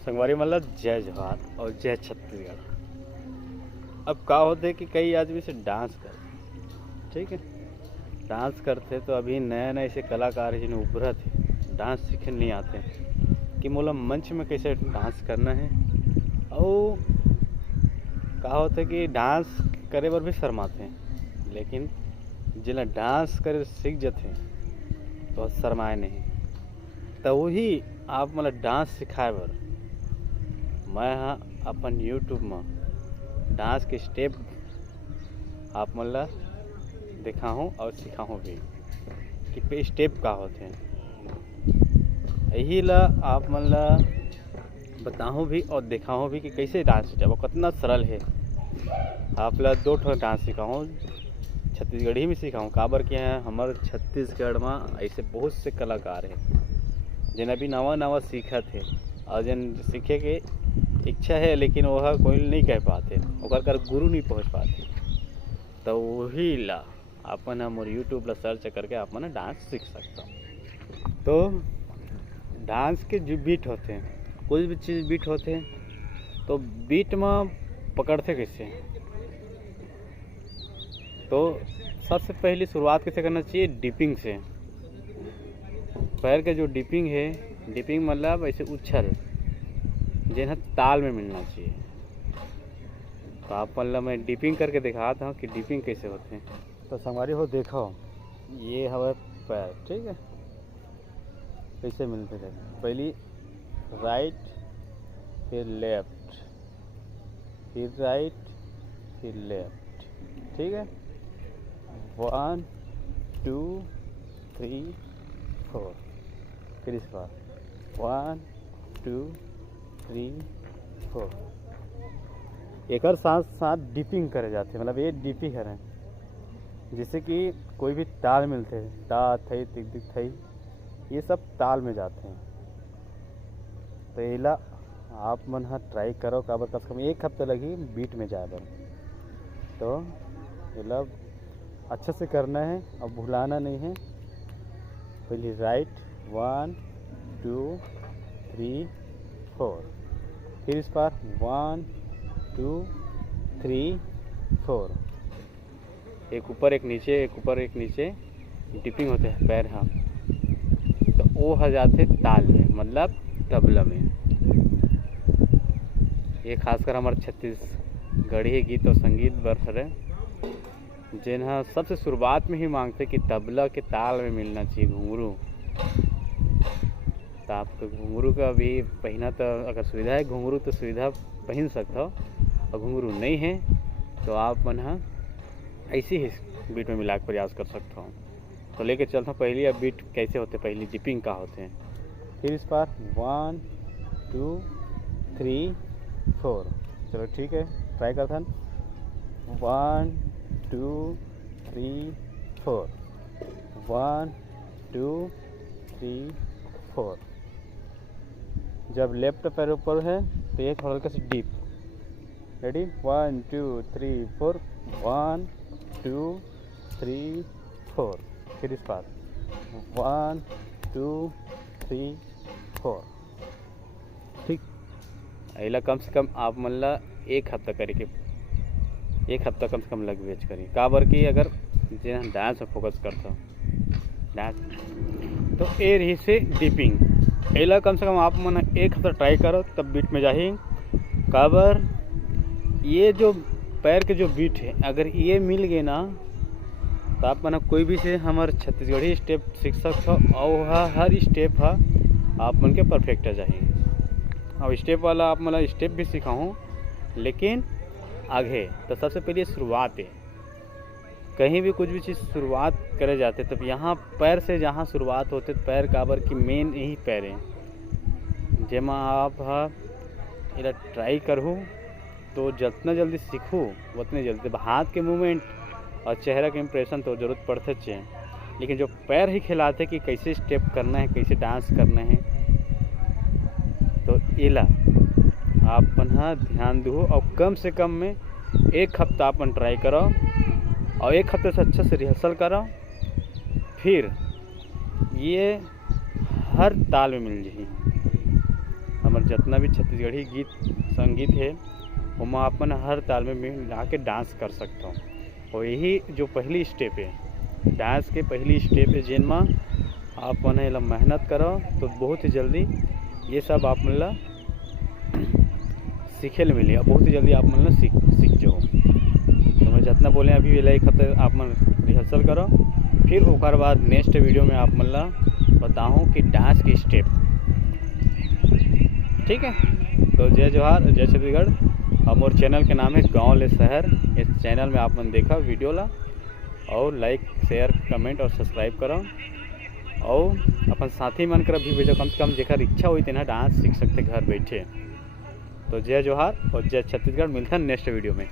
संगवारी मतलब जय जवाहर और जय छत्तीसगढ़। अब का होते है कि कई आदमी से डांस कर, ठीक है, डांस करते तो अभी नए नए ऐसे कलाकार हैं जिन्हें उभरत है, डांस सीखने नहीं आते कि मोला मंच में कैसे डांस करना है। और का होता है कि डांस करे बर भी शर्माते हैं, लेकिन जिला डांस करे सीख जाते हैं तो शर्माए नहीं। तो वही आप मतलब डांस सिखाए बर मैं हाँ अपन यूट्यूब में डांस के स्टेप आप मतलब दिखाऊँ और सिखाऊँ भी कि पे स्टेप का होते हैं। यही ला आप मतलब बताऊँ भी और दिखाऊँ भी कि कैसे डांस जब कितना सरल है। आप ला दो ठो डांस सिखाऊँ, छत्तीसगढ़ी में सिखाऊँ काबर के हैं हमारे छत्तीसगढ़ में ऐसे बहुत से कलाकार हैं जिन अभी नवा नवा सीखत है और जिन सीखे के इच्छा है, लेकिन वह कोई नहीं कह पाते, ओकर कर गुरु नहीं पहुँच पाते। तो वही ला अपन हम यूट्यूब ला सर्च करके अपन डांस सीख सकता हूँ। तो डांस के जो बीट होते हैं, कोई भी चीज़ बीट होते हैं, तो बीट में पकड़ते कैसे हैं। तो सबसे पहले शुरुआत कैसे करना चाहिए, डिपिंग से। पैर का जो डिपिंग है, डिपिंग मतलब ऐसे उछल जिन्हें ताल में मिलना चाहिए। तो आप मतलब मैं डिपिंग करके दिखाता हूँ कि डिपिंग कैसे होते हैं। तो संगवारी हो देखो, ये हमारे पैर, ठीक है, कैसे मिलते थे। पहली राइट, फिर लेफ्ट, फिर राइट, फिर लेफ्ट, ठीक है। 1 2 3 4, फिर इस बार 1 2 3 4। एक और साथ साथ डिपिंग करे जाते हैं, मतलब ये डिपिंग करें जिससे कि कोई भी ताल मिलते हैं, ता थई तिक दिक थई, ये सब ताल में जाते हैं। तो इला आप मन हाँ ट्राई करो, काबर कम से कम 1 हफ्ता लगी बीट में जाए बर। तो इला अच्छा से करना है और भुलाना नहीं है। पहले राइट 1 2 3 4, फिर इस बार 1 2 3 4, एक ऊपर एक नीचे, एक ऊपर एक नीचे डिपिंग होते हैं पैर। हाँ, तो वो हो जाते ताल में, मतलब तबला में। ये खासकर हमारे छत्तीसगढ़ी गीत और संगीत बर है जिन्हें सबसे शुरुआत में ही मांगते कि तबला के ताल में मिलना चाहिए घुंघरू। तो आपको घुंघरू का भी पहना, तो अगर सुविधा है घुंघरू तो सुविधा पहन सकते हो, और घुंघरू नहीं है तो आप मन ऐसे ही बीट में मिला के प्रयास कर सकते हो। तो लेके चलता हूँ पहली अब बीट कैसे होते, पहली डिपिंग का होते हैं। फिर इस पर 1 2 3 4, चलो ठीक है, ट्राई करता हूँ। 1 2 3 4, 1 2 3 4। जब लेफ्ट पैर ऊपर है तो एक हल्का सा डीप, रेडी 1 2 3 4, 1 2 3 4, फिर इस बार 1 2 3 4, ठीक। ऐला कम से कम आप मतलब 1 हफ्ता करके, 1 हफ्ता कम से कम लग वेच करिए, काबर की अगर जिन्हें डांस में फोकस करता हूँ डांस, तो ए रही से डिपिंग। ऐला कम से कम आप मन 1 हफ्ता ट्राई करो, तब बीट में जाही। काबर ये जो पैर के जो बीट है, अगर ये मिल गए ना तो आप मन कोई भी से हमारे छत्तीसगढ़ी स्टेप सीख सकते हो, और हर स्टेप है आप मन के परफेक्ट आ जाएंगे। अब स्टेप वाला आप मतलब स्टेप भी सिखाऊँ, लेकिन आगे तो सबसे पहले शुरुआत है। कहीं भी कुछ भी चीज़ शुरुआत करे जाते तब यहाँ पैर से जहाँ शुरुआत होते, पैर काबर की मेन यही पैर है। जेमा आप इला ट्राई करूँ तो जितना जल्दी सीखूँ उतने जल्दी। हाथ के मूवमेंट और चेहरा के इम्प्रेशन तो ज़रूरत पड़ते चाहिए, लेकिन जो पैर ही खिलाते कि कैसे स्टेप करना है, कैसे डांस करना है, तो इला आप ध्यान दो। और कम से कम में 1 हफ्ता अपन ट्राई करो, और 1 हफ्ते से अच्छा से रिहर्सल करो, फिर ये हर ताल में मिल जाए। हमारे जितना भी छत्तीसगढ़ी गीत संगीत है वहाँ अपन हर ताल में मिला के डांस कर सकते हो। और यही जो पहली स्टेप है, डांस के पहली स्टेप है, जिनमें आप मन मेहनत करो तो बहुत ही जल्दी ये सब आप मन सीखे ले मिली, बहुत ही जल्दी आप मन सीख जाओ। तो मैं जितना बोले अभी एक हफ्ते आप मन रिहर्सल करो, फिर उसके बाद नेक्स्ट वीडियो में आप मन बताऊँ कि डांस की स्टेप। ठीक है, तो जय जोहार, जय छत्तीसगढ़। हमारे चैनल के नाम है गाँव ले शहर। इस चैनल में आप मन देखा वीडियो ला और लाइक शेयर कमेंट और सब्सक्राइब करो, और अपन साथी मन कर भी भेजो, कम से कम जेकर इच्छा हुई तेना डांस सीख सकते घर बैठे। तो जय जोहार और जय छत्तीसगढ़। मिलता है नेक्स्ट वीडियो में।